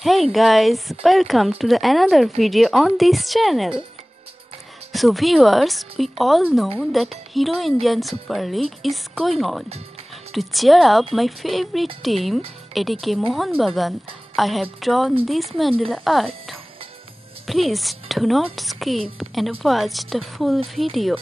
Hey guys, welcome to another video on this channel. So viewers, we all know that Hero Indian Super League is going on. To cheer up my favorite team, tarikhe Mohunbagan, I have drawn this mandala art. Please do not skip and watch the full video.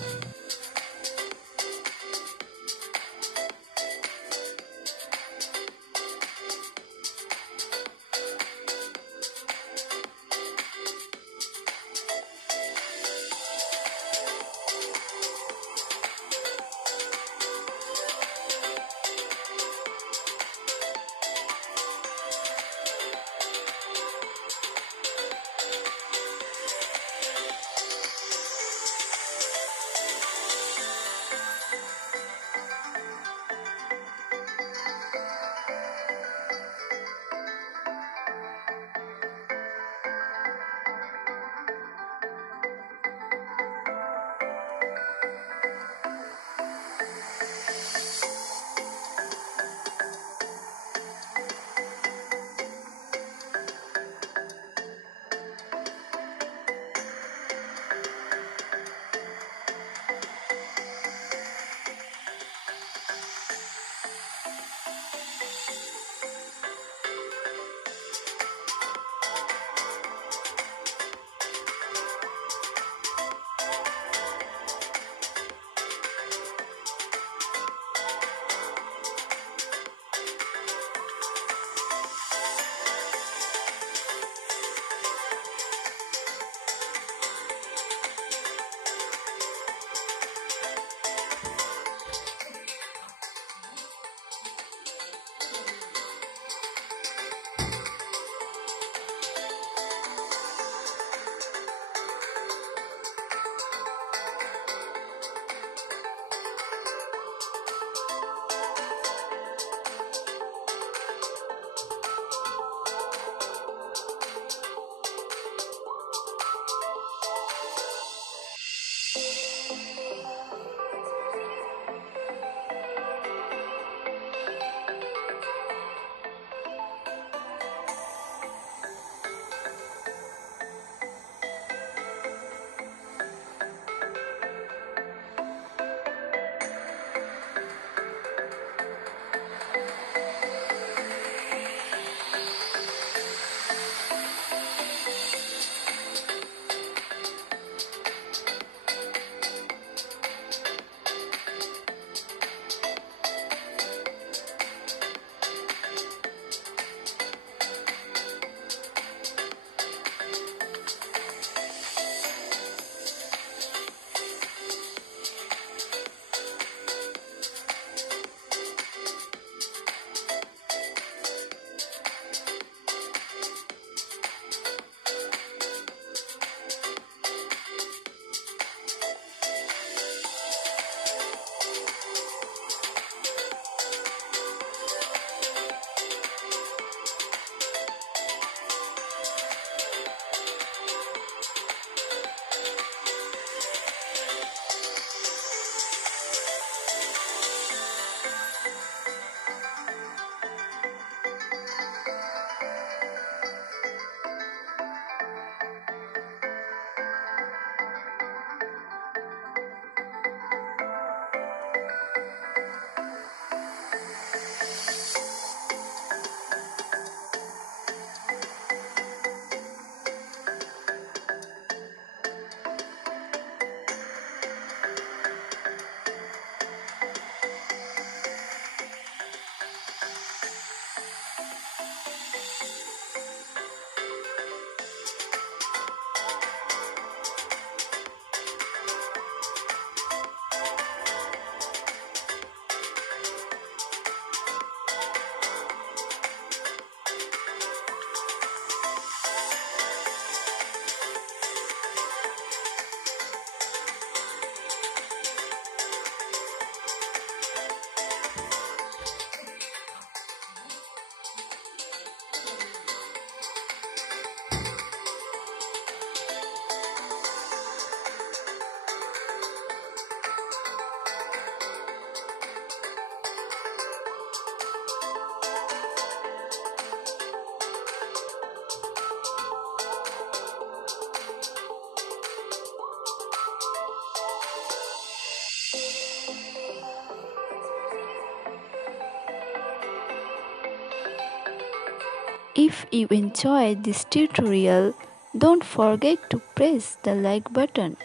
If you enjoyed this tutorial, don't forget to press the like button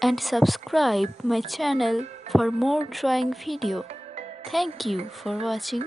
and subscribe my channel for more drawing video. Thank you for watching.